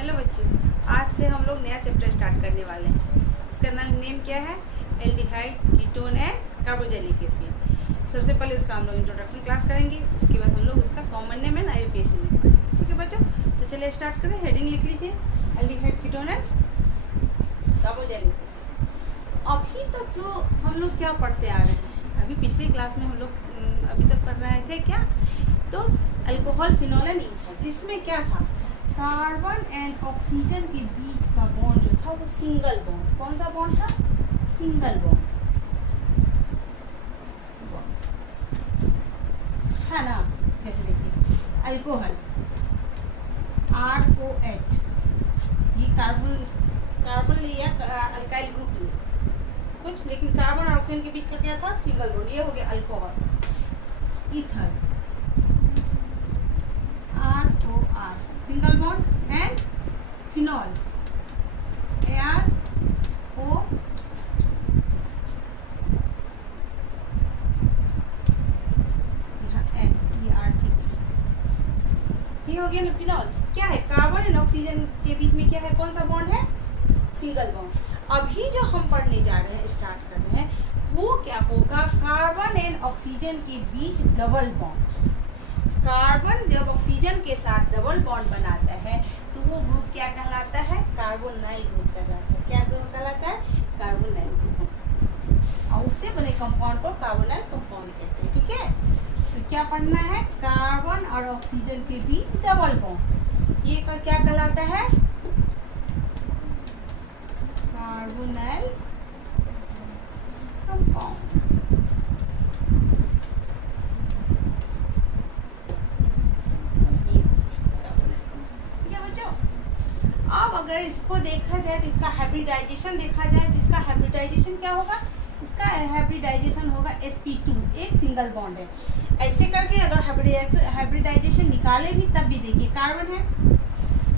Hello बच्चों, आज से हम लोग नया चैप्टर स्टार्ट करने वाले हैं। इसका नेम क्या है? Aldehyde, ketone and carboxylic acid. सबसे पहले उसका हम लोग इंट्रोडक्शन क्लास करेंगे, उसके बाद हम लोग उसका common name and IUPAC name पढ़ेंगे। ठीक है बच्चों, तो चलिए स्टार्ट करें। हेडिंग लिख लीजिए, aldehyde, ketone and carboxylic acid. अभी तक जो हम लोग क्या पढ़ते आ रहे हैं, अभी पिछली क्लास में हम लोग अभी तक पढ़ रहे थे क्या, तो अल्कोहल, फिनॉल एंड ईथर, जिसमें क्या था, कार्बन एंड ऑक्सीजन के बीच का बॉन्ड जो था वो सिंगल बॉन्ड। कौन सा बॉन्ड था? सिंगल बॉन्ड है ना। जैसे देखिए अल्कोहल ROH, ये कार्बन लिया, अल्काइल ग्रुप लिया कुछ, लेकिन कार्बन और ऑक्सीजन के बीच का क्या था? Single bond. ये हो गया alcohol. Ether ROR, single bond. And phenol ARO, यहाँ H, ये R, ठीक है। ये हो गया ना फिनॉल। क्या है? कार्बन एंड ऑक्सीजन के बीच में क्या है? कौन सा बॉन्ड है? Single bond. अभी जो हम पढ़ने जा रहे हैं, स्टार्ट कर रहे हैं, वो क्या होगा? कार्बन एंड ऑक्सीजन के बीच डबल बॉन्ड। कार्बन जब ऑक्सीजन के साथ डबल बॉन्ड बनाता है तो वो ग्रुप क्या कहलाता है? कार्बोनाइल ग्रुप कहलाता है। क्या ग्रुप कहलाता है? Carbonyl group. और उससे बने कंपाउंड को कार्बोनाइल कंपाउंड कहते हैं। ठीक है, तो क्या पढ़ना है? कार्बन और ऑक्सीजन के बीच डबल बॉन्ड, ये क्या कहलाता है? Carbonyl compound. अब अगर इसको देखा जाए तो इसका हाइब्रिडाइजेशन देखा जाए तो इसका हाइब्रिडाइजेशन क्या होगा? इसका हाइब्रिडाइजेशन होगा sp2, एक सिंगल बॉन्ड है। ऐसे करके अगर हाइब्रिडाइजेशन निकाले भी तब भी देखिए कार्बन है,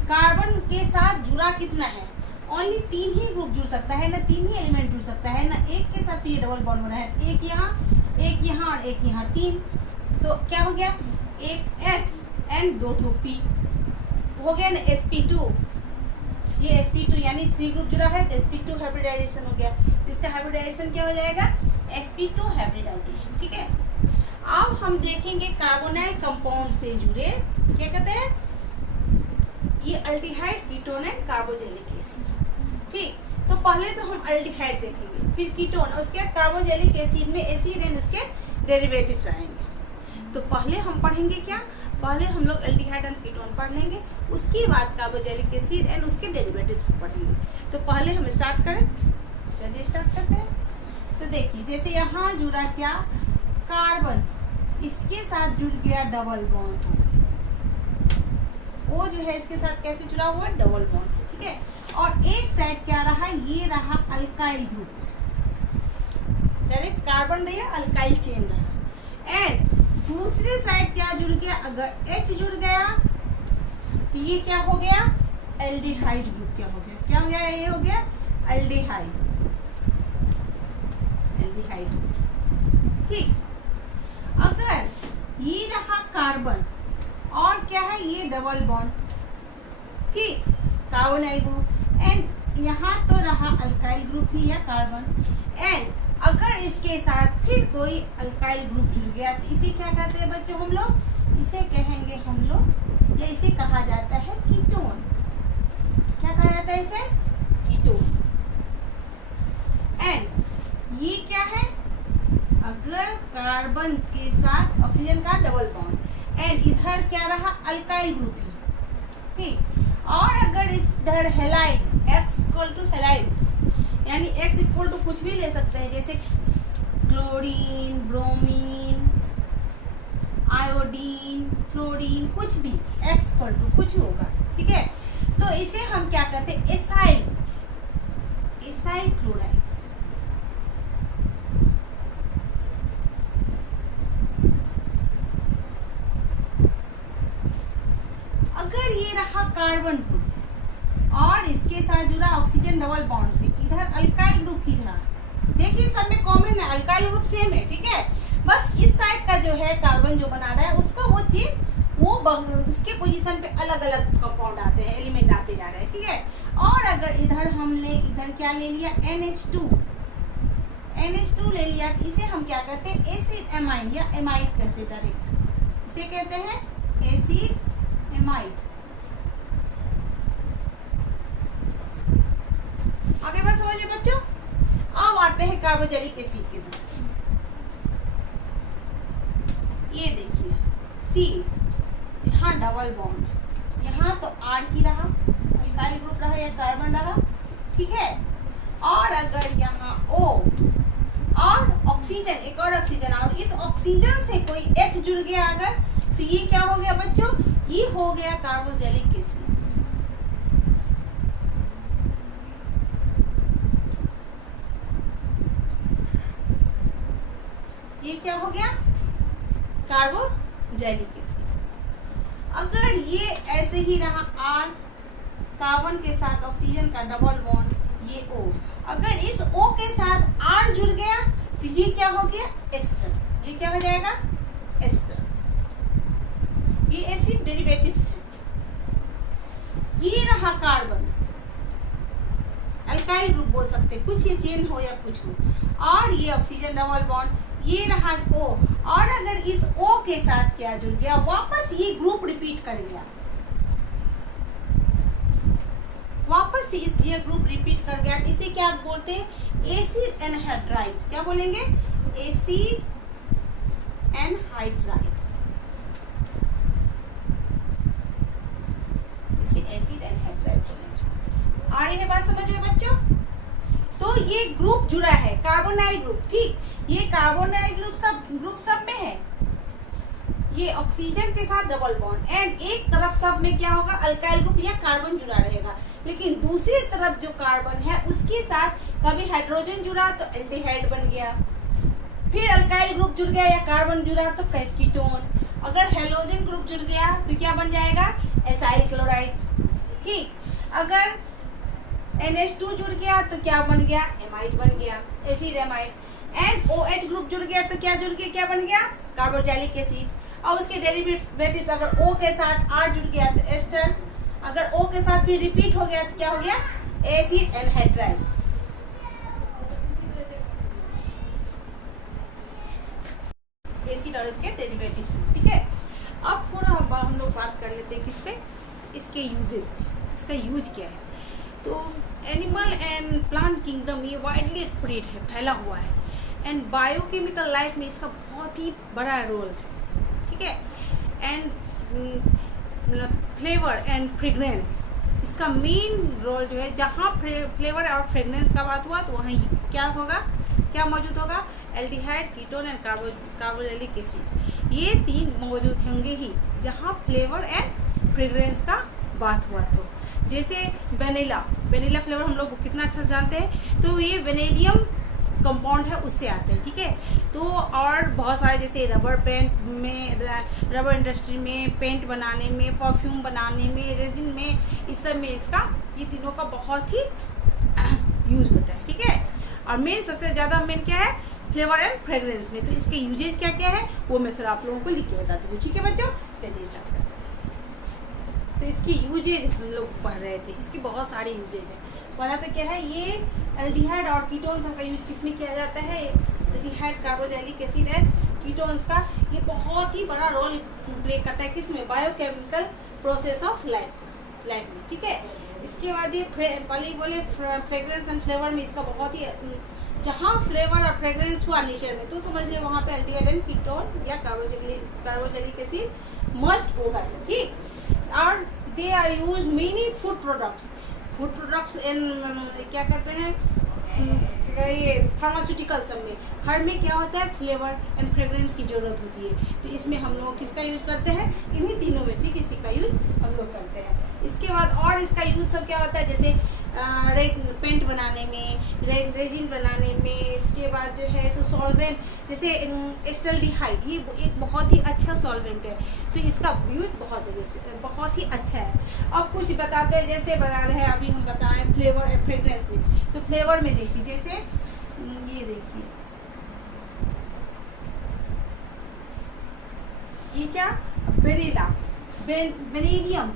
कार्बन के साथ जुड़ा कितना है? ओनली 3 ही ग्रुप जुड़ सकता है ना, 3 ही एलिमेंट जुड़ सकता है ना। एक के साथ तो ये डबल बॉन्ड बना है, एक यहाँ और एक यहाँ, 3। तो क्या हो गया? एक S एंड 2 P हो गया ना, sp2। ये sp2 यानी 3 ग्रुप जुड़ा है तो sp2 हाइब्रिडाइजेशन हो गया। इसका हाइब्रिडाइजेशन क्या हो जाएगा? sp2 hybridisation. ठीक है, अब हम देखेंगे कार्बोनाइल कंपाउंड से जुड़े क्या कहते हैं, ये aldehyde, ketone and carboxylic acid. ठीक, तो पहले तो हम एल्डिहाइड देखेंगे, फिर कीटोन, और उसके बाद कार्बोजेनिक एसिड में एसिड एंड उसके डेरिवेटिव्स रहेंगे। तो पहले हम पढ़ेंगे क्या? पहले हम लोग एल्डिहाइड एंड कीटोन पढ़ लेंगे, उसके बाद कार्बोजेनिक एसिड एंड उसके डेरिवेटिव्स पढ़ेंगे। तो पहले हम स्टार्ट करें, चलिए स्टार्ट करते हैं। तो देखिए जैसे यहाँ जुड़ा क्या, कार्बन, इसके साथ जुड़ गया डबल बॉन्ड, वो जो है इसके साथ कैसे जुड़ा हुआ है? डबल बॉन्ड से। ठीक है, और एक साइड क्या रहा? ये रहा अल्काइल ग्रुप, डायरेक्ट कार्बन रहा, अल्काइल चेन रहा। एंड दूसरे साइड क्या जुड़ गया? अगर H जुड़ गया तो ये क्या हो गया? Aldehyde group. क्या हो गया? क्या हो गया? ये हो गया एल्डिहाइड, एल्डिहाइड। ठीक, अगर ये रहा कार्बन और क्या है? ये डबल बॉन्ड, ठीक, कार्बोनाइल ग्रुप। एंड यहाँ तो रहा अल्काइल ग्रुप ही है, कार्बन। एंड अगर इसके साथ फिर कोई अल्काइल ग्रुप जुड़ गया तो इसे क्या कहते हैं बच्चों? हम लोग इसे कहेंगे हम लोग, या इसे कहा जाता है कीटोन। क्या कहा जाता है इसे? कीटोन। एंड ये क्या है? अगर कार्बन के साथ ऑक्सीजन का डबल बॉन्ड, एंड इधर क्या रहा? अल्काइल ग्रुप ही, ठीक। और अगर इधर halide, X equal to halide, यानी X इक्वल टू कुछ भी ले सकते हैं, जैसे क्लोरीन, ब्रोमीन, आयोडीन, फ्लोरीन, कुछ भी X इक्वल टू कुछ होगा। ठीक है, तो इसे हम क्या कहते हैं? Acyl, acyl chloride. अगर ये रहा कार्बन ग्रुप और इसके साथ जुड़ा ऑक्सीजन डबल बॉन्ड से, इधर अल्काइल ग्रुप ही था। देखिए सब में कॉमन है, अल्काइल ग्रुप सेम है। ठीक है, बस इस साइड का जो है कार्बन जो बना रहा है उसका वो चेन वो इसके पोजीशन पे अलग अलग कंपाउंड आते हैं, एलिमेंट आते जा रहे हैं। अगर इधर हमने इधर क्या ले लिया NH2 ले लिया, तो इसे हम क्या कहते हैं एसिड एमाइड या एमाइड कहते डायरेक्ट, इसे कहते हैं एसिड एमाइड। आगे बात समझिए बच्चों। अब आते हैं कार्बोजेलिक एसिड की तरफ। ये देखिए सी, यहाँ डबल बॉन्ड, यहाँ तो R ही रहा, अल्काइल ग्रुप रहा या कार्बन रहा, ठीक है। और अगर यहाँ O और ऑक्सीजन, एक और ऑक्सीजन, और इस ऑक्सीजन से कोई H जुड़ गया अगर, तो ये क्या हो गया बच्चों, ये हो गया कार्बोजेलिक एसिड। ये क्या हो गया कार्बोजेलिक एसिड। अगर ये ऐसे ही रहा R, कार्बन के साथ ऑक्सीजन का डबल बॉन्ड, ये O, अगर इस O के साथ R जुड़ गया तो ये क्या हो गया एस्टर, ये क्या हो जाएगा एस्टर। ये एसिड डेरिवेटिव्स है। ये रहा कार्बन, अल्काइल ग्रुप बोल सकते, कुछ ये चेन हो या कुछ हो, और ये ऑक्सीजन डबल बॉन्ड, ये रहा O, और अगर इस O के साथ क्या जुड़ गया, वापस ये ग्रुप रिपीट कर गया, वापस से इस ये ग्रुप रिपीट कर गया, इसे क्या बोलते हैं एसिड एनहाइड्राइड। क्या बोलेंगे एसिड एनहाइड्राइड, इसे एसिड एनहाइड्राइड बोलेंगे। आ रही है बात समझ में बच्चों। तो ये ग्रुप जुड़ा है कार्बोनाइल ग्रुप, ठीक, ये कार्बोनाइल ग्रुप सब में है, ये ऑक्सीजन के साथ डबल बॉन्ड, एंड एक तरफ सब में क्या होगा अल्काइल ग्रुप या कार्बन जुड़ा रहेगा, लेकिन दूसरी तरफ जो कार्बन है उसके साथ कभी हाइड्रोजन जुड़ा तो एल्डिहाइड बन गया, फिर अल्काइल ग्रुप जुड़ गया या कार्बन जुड़ा तो कीटोन, अगर हेलोजन ग्रुप जुड़ गया तो क्या बन जाएगा एसाइल क्लोराइड, ठीक। अगर NH2 जुड़ गया तो क्या बन गया एमाइड बन गया, acid amide. And OH group जुड़ गया तो क्या जुड़ गया, क्या बन गया कार्बोजेलिक एसिड। और उसके डेरिवेटिव्स अगर O के साथ R जुड़ गया तो एस्टर, अगर O के साथ भी रिपीट हो गया तो क्या हो गया एसिड एनहाइड्राइड। एसिड और इसके डेरिवेटिव्स, ठीक है। अब थोड़ा हम लोग बात कर लेते हैं किस पे, इसके यूजेस पे, इसका यूज क्या है। तो एनिमल एंड प्लांट किंगडम ये वाइडली स्प्रेड है, फैला हुआ है, एंड बायोकेमिकल लाइफ में इसका बहुत ही बड़ा रोल है, ठीक है। एंड फ्लेवर एंड फ्रेगरेंस, इसका मेन रोल जो है, जहाँ फ्लेवर और फ्रेगरेंस का बात हुआ तो वहाँ क्या होगा, क्या मौजूद होगा aldehyde, ketone and carboxylic acid, ये तीन मौजूद होंगे ही जहाँ फ्लेवर एंड फ्रेगरेंस का बात हुआ। तो जैसे वेनिला फ्लेवर हम लोग कितना अच्छा से जानते हैं, तो ये वेनेडियम कंपाउंड है उससे आते हैं, ठीक है। तो और बहुत सारे जैसे रबर पेंट में, रबर इंडस्ट्री में, पेंट बनाने में, परफ्यूम बनाने में, रेजिन में, इस सब में इसका ये तीनों का बहुत ही यूज होता है, ठीक है। और मेन सबसे ज़्यादा मेन क्या है फ्लेवर एंड फ्रेगरेंस में। तो इसके यूजेज क्या क्या है वो मैं थोड़ा आप लोगों को लिख के बताती हूँ, ठीक है बच्चों। चलिए स्टार्ट करते हैं। तो इसकी यूजेज हम लोग पढ़ रहे थे, इसकी बहुत सारे यूजेज हैं। पहला तो क्या है, ये एल्डिहाइड और कीटोन्स का यूज किस में किया जाता है, एल्डिहाइड कार्बोजेलिक एसिड है कीटोन्स का, ये बहुत ही बड़ा रोल प्ले करता है किस में, बायोकेमिकल प्रोसेस ऑफ लाइफ में, ठीक है। इसके बाद ये पहले बोले फ्रेगरेंस एंड फ्लेवर में इसका बहुत ही, जहाँ फ्लेवर और फ्रेगरेंस हुआ नेचर में तो समझ लिया वहाँ पे एल्डिहाइड एंड कीटोन या कार्बोजेलिक एसिड मस्ट होगा, ठीक। और they are use many food products in क्या कहते हैं ये फार्मास्यूटिकल सब में, हर में क्या होता है फ्लेवर एंड फ्रेगरेंस की ज़रूरत होती है। तो इसमें हम लोग किसका यूज़ करते हैं, इन्हीं तीनों में से किसी का यूज़ हम लोग करते हैं। इसके बाद और इसका यूज़ सब क्या होता है, जैसे पेंट बनाने में, रेजिन बनाने में, इसके बाद जो है सो सॉल्वेंट, जैसे एस्टल्डिहाइड ये एक बहुत ही अच्छा सॉल्वेंट है, तो इसका यूज बहुत ही अच्छा है। अब कुछ बताते हैं, जैसे बता रहे हैं अभी हम बताएं फ्लेवर एंड फ्रेगरेंस में। तो फ्लेवर में देखिए, जैसे ये देखिए ये क्या वेनिलियम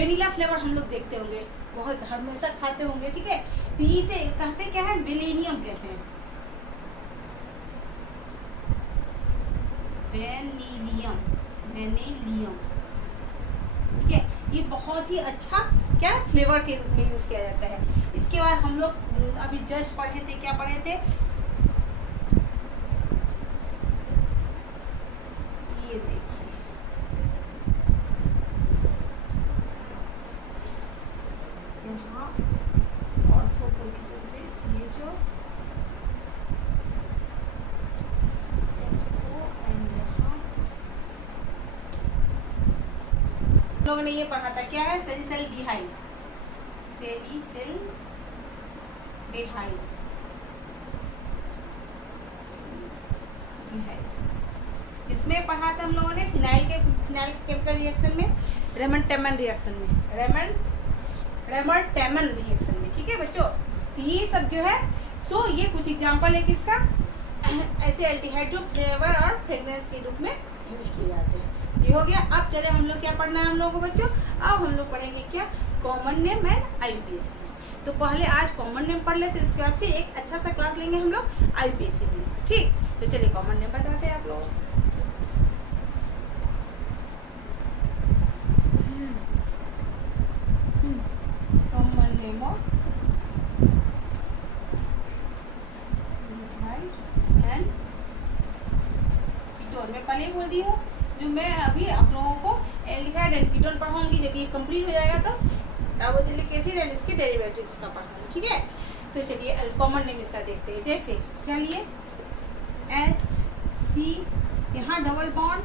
वेनिला फ्लेवर हम लोग देखते होंगे, बहुत हमेशा खाते होंगे, ठीक है। तो इसे कहते क्या है, वेलेनियम कहते हैं, वेनिलियम, वेनिलियम, ठीक है। ये बहुत ही अच्छा क्या फ्लेवर के रूप में यूज किया जाता है। इसके बाद हम लोग अभी जस्ट पढ़े थे, क्या पढ़े थे, ये देखिए, यहाँ ऑर्थो पोजीशन पे CHO एंड यहाँ लोगों ने ये पढ़ा था, क्या है, सैलिसल्डिहाइड, सैलिसल्डिहाइड, इसमें पढ़ा था हम लोगों ने फिनाइल के केमिकल रिएक्शन में, रेमन-टेमन रिएक्शन में, रेमन-टेमन रिएक्शन में, ठीक है बच्चों। तो ये सब जो है, सो ये कुछ एग्जांपल है किसका, ऐसे एल्डिहाइड जो फ्लेवर और फ्रेग्रेंस के रूप में यूज किए जाते हैं। ये हो गया। अब चले हम लोग क्या पढ़ना है हम लोगों को बच्चों, अब हम लोग पढ़ेंगे क्या, कॉमन नेम एंड IUPAC में। तो पहले आज कॉमन नेम पढ़ लेते, इसके बाद फिर एक अच्छा सा क्लास लेंगे हम लोग IUPAC में, ठीक। तो चलिए कॉमन नेम बताते हैं आप लोगों को। Common name of and ketone, मैं पहले ही बोल दी हूँ, जो मैं अभी आप लोगों को एल्डिहाइड एंड कीटोन पढ़ाऊंगी, जब ये कंप्लीट हो जाएगा तो कार्बोक्सिलिक एसिड एंड इसके डेरिवेटिव्स का पढ़ाऊंगी, ठीक है। तो चलिए कॉमन नेम इसका देखते हैं। जैसे क्या लिए, HC, यहाँ डबल बॉन्ड,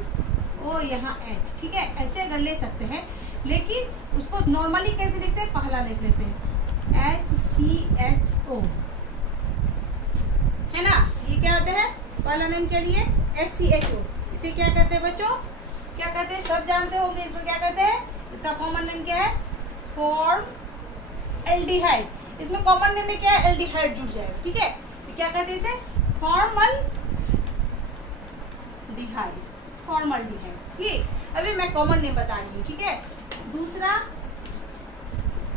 O यहाँ H, ठीक है। ऐसे अगर ले सकते हैं, लेकिन उसको नॉर्मली कैसे लिखते हैं, पहला लिख लेते हैं HCHO, है ना। ये क्या होते हैं, पहला नेम के लिए SCHO, इसे क्या कहते हैं बच्चों, क्या कहते हैं, सब जानते होंगे इसको क्या कहते हैं। इसका कॉमन नेम क्या है, फॉर्म एल्डिहाइड। इसमें कॉमन नेम में क्या है, एल्डिहाइड जुड़ जाएगा, ठीक है। तो क्या कहते हैं इसे, फॉर्मल्डिहाइड, फॉर्मल्डिहाइड, ठीक। अभी मैं कॉमन नेम बता रही हूँ, ठीक है। दूसरा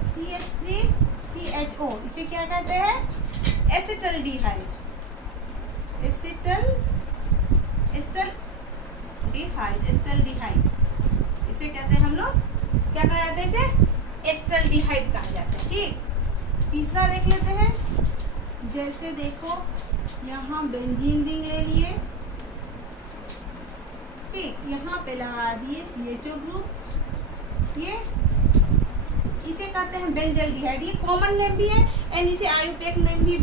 CH3CHO, इसे क्या कहते हैं, एसिटल्डिहाइड, एस्टल्डिहाइड, इसे कहते हैं हम लोग, क्या कहा जाता है, इसे एस्टल्डिहाइड कहा जाता है, ठीक। तीसरा देख लेते हैं, जैसे देखो यहाँ बेंजीन रिंग ले लिए, ठीक, यहाँ पे लगा दिए CHO ग्रुप, ये इसे कहते हैं बेंजल्डिहाइड। ये कॉमन नेम भी है एंड इसे IUPAC नेम भी,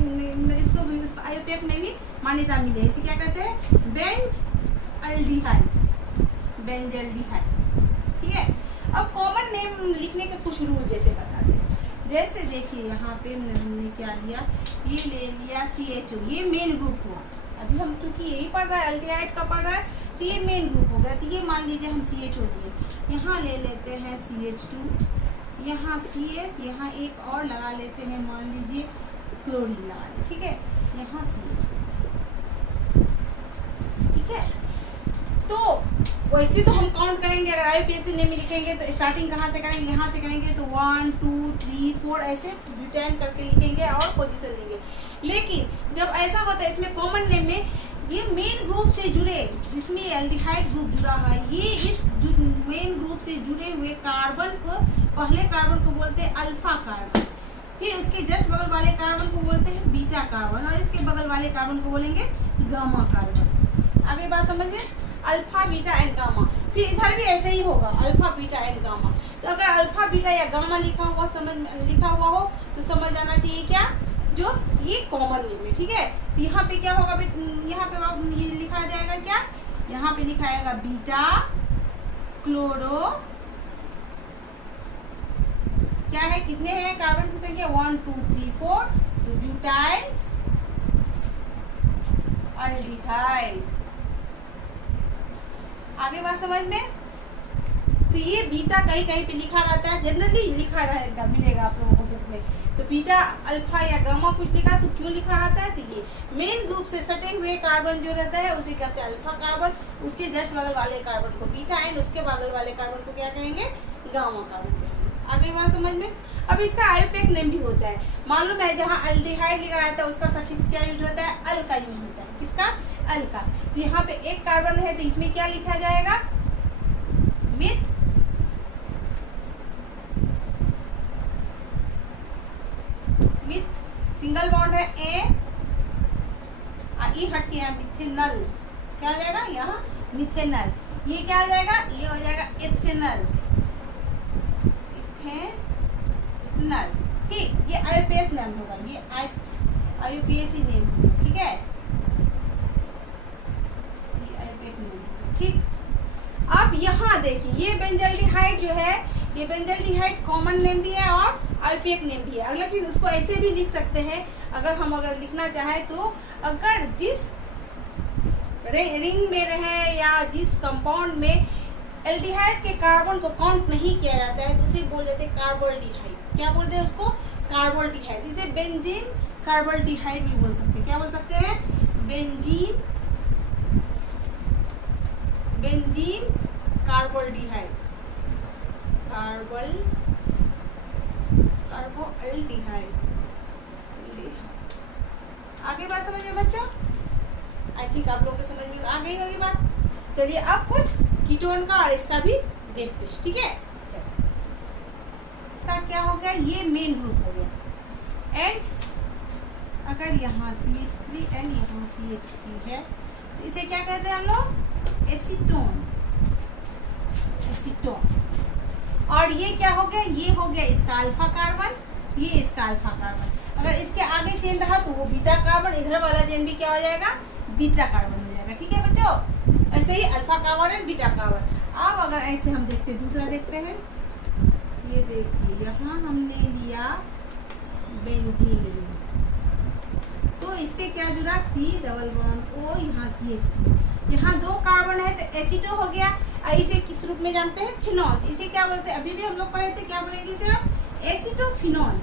इसको IUPAC में भी मान्यता मिली है। इसे क्या कहते हैं, बेंजल्डिहाइड, बेंजल्डिहाइड, ठीक है। अब कॉमन नेम लिखने के कुछ रूल जैसे बताते हैं। जैसे देखिए यहाँ पे हमने क्या लिया, ये ले लिया CHO, ये मेन ग्रुप हुआ। अभी हम चूंकि यही पढ़ रहा है, एल्डिहाइड का पढ़ रहा है, तो ये मेन ग्रुप हो गया। तो ये मान लीजिए हम CHO लिए, यहाँ ले लेते हैं CH2, यहाँ CH, यहाँ एक और लगा लेते हैं, मान लीजिए क्लोरीन लगा लें, ठीक है। यहाँ CH, ठीक है। तो वैसे तो हम काउंट करेंगे, अगर IUPAC नेम में लिखेंगे तो स्टार्टिंग कहाँ से करेंगे, यहाँ से करेंगे, तो 1 2 3 4 ऐसे रिटर्न करके लिखेंगे और पोजीशन लेंगे। लेकिन जब ऐसा होता है इसमें कॉमन नेम में, ये मेन ग्रुप से जुड़े, जिसमें एल्डिहाइड ग्रुप जुड़ा हुआ है, ये इस मेन ग्रुप से जुड़े हुए कार्बन को, पहले कार्बन को बोलते हैं अल्फा कार्बन, फिर उसके जस्ट बगल वाले कार्बन को बोलते हैं बीटा कार्बन, और इसके बगल वाले कार्बन को बोलेंगे गामा कार्बन। आगे बात समझिए, अल्फा बीटा एंड गामा। फिर इधर भी ऐसे ही होगा, अल्फा बीटा एंड गामा। तो अगर अल्फा बीटा या गामा लिखा हुआ हो तो समझ जाना चाहिए क्या, जो ये कॉमन नेम है, ठीक है। तो यहाँ पे क्या होगा, यहाँ पे ये लिखा जाएगा क्या, यहाँ पे लिखा जाएगा बीटा क्लोरो, क्या है, कितने हैं कार्बन की संख्या, 1 2 3 4, तो ब्यूटाइल अल्डिहाइड। आगे बात समझ में। तो ये बीटा कहीं कहीं पे लिखा रहता है, जनरली लिखा रहेगा, मिलेगा आप लोगों को बुक में। तो बीटा अल्फा या गामा कुछ लिखा, तो क्यों लिखा रहता है, तो ये मेन ग्रुप से सटे हुए कार्बन जो रहता है उसे कहते हैं अल्फा कार्बन, उसके जस्ट बगल वाले कार्बन को बीटा एंड उसके बगल वाले कार्बन को क्या कहेंगे, गामा कार्बन कहेंगे। आगे बात समझ में। अब इसका आयुपेक नेम भी होता है, मालूम है जहाँ अल्डिहाइड लिखा रहता है उसका सफिक्स क्या यूज होता है, अल का यूज होता है। किसका, अल का। तो यहाँ पे एक कार्बन है तो इसमें क्या लिखा जाएगा, मिथ, मिथ, सिंगल बॉन्ड है ए, ई हट के यहाँ मिथेनल, क्या हो जाएगा यहाँ मिथेनल। ये क्या हो जाएगा, ये हो जाएगा इथेनल, इथेनल। ठीक, ये आईयूपीएस नेम होगा, ये आईयूपीएस ही नेम होगा। ठीक है, ये आईयूपीएस नेम। ठीक, अब यहाँ देखिए ये बेंजल्डिहाइड जो है, ये बेंजल्डिहाइड कॉमन नेम भी है और आईयूपीएस नेम भी है। लेकिन उसको ऐसे भी लिख सकते हैं अगर लिखना चाहें तो, अगर जिस रिंग में रहे या जिस कंपाउंड में एल्डिहाइड के कार्बन को काउंट नहीं किया जाता है तो उसे बोल देते हैं कार्बोल्डिहाइड। क्या बोलते हैं उसको, कार्बोल्डिहाइड। इसे बेंजीन कार्बोल्डिहाइड भी बोल सकते हैं। क्या बोल सकते हैं, बेंजीन, बेंजीन कार्बोल्डिहाइड, कार्बोल्डिहाइड। आगे बात समझ में बच्चों, आई थिंक आप लोगों को समझ में आ गई होगी बात। चलिए अब कुछ कीटोन का और इसका भी देखते हैं। ठीक है, चलिए इसका क्या हो गया, ये मेन ग्रुप हो गया। एंड अगर यहाँ CH3 एंड यहाँ CH3 है तो इसे क्या कहते हैं हम लोग, एसीटोन, एसीटोन। और ये क्या हो गया, ये हो गया इसका अल्फा कार्बन, ये इसका अल्फा कार्बन। अगर इसके आगे चेन रहा तो वो बीटा कार्बन, इधर वाला चेन भी क्या हो जाएगा, बीटा कार्बन हो जाएगा। ठीक है बच्चों, ऐसे ही alpha carbon and beta carbon. अब अगर ऐसे हम देखते हैं, दूसरा देखते हैं, ये देखिए यहाँ हमने लिया बेंजीन, तो इससे क्या जुड़ा, C डबल बॉन्ड O, यहाँ CH3, यहाँ दो कार्बन है तो एसीटो हो गया। इसे किस रूप में जानते हैं, फिनॉल। इसे क्या बोलते हैं, अभी भी हम लोग पढ़े थे, क्या बोलेंगे इसे हम, एसीटोफिनॉल,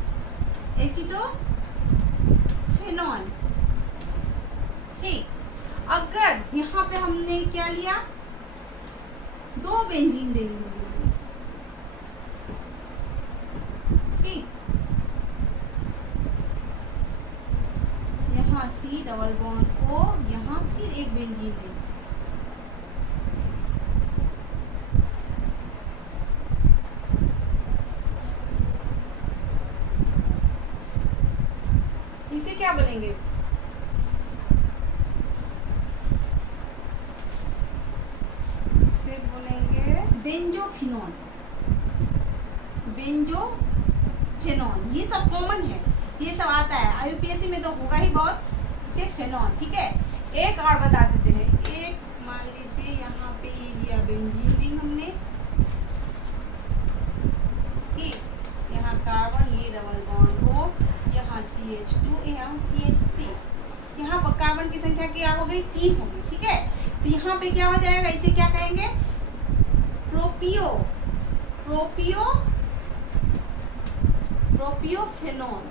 एसीटोफिनॉल। ठीक, अगर यहाँ पे हमने क्या लिया, दो बेंजीन ले लिए, ठीक, यहाँ C डबल बॉन्ड O, यहाँ फिर एक बेंजीन ले, इसे क्या बोलेंगे, इसे बोलेंगे बेंजोफिनॉल, बेंजोफिनॉल। ये सब कॉमन है, ये सब आता है आईयूपीएससी में तो होगा ही बहुत। इसे फेनॉल। ठीक है, एक और बता देते हैं, एक मान लीजिए यहाँ पे ये दिया बेंजीन रिंग हमने, ठीक, यहाँ कार्बन, ये डबल बॉन्ड O, यहाँ CH2, यहाँ CH3, यहाँ पर कार्बन की संख्या क्या हो गई, 3 हो गई। ठीक है, तो यहाँ पे क्या हो जाएगा, इसे क्या कहेंगे, प्रोपियो, प्रोपियोफेनॉल,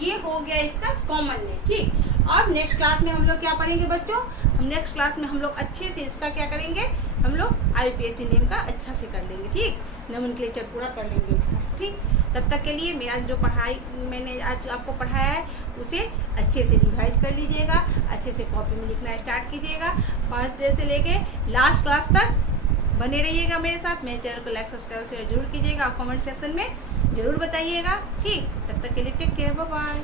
ये हो गया इसका कॉमन नेम। ठीक, अब नेक्स्ट क्लास में हम लोग क्या पढ़ेंगे बच्चों, हम नेक्स्ट क्लास में हम लोग अच्छे से इसका क्या करेंगे, हम लोग आईयूपीएससी नेम का अच्छा से कर लेंगे। ठीक, नोमेनक्लेचर पूरा कर लेंगे इसका। ठीक, तब तक के लिए मेरा जो पढ़ाई मैंने आज आपको पढ़ाया है उसे अच्छे से रिवाइज कर लीजिएगा, अच्छे से कॉपी में लिखना स्टार्ट कीजिएगा। फर्स्ट डे से लेके लास्ट क्लास तक बने रहिएगा मेरे साथ। मेरे चैनल को लाइक सब्सक्राइब से जरूर कीजिएगा और कमेंट सेक्शन में ज़रूर बताइएगा। ठीक, तब तक के लिए टेक केयर, बाय बाय।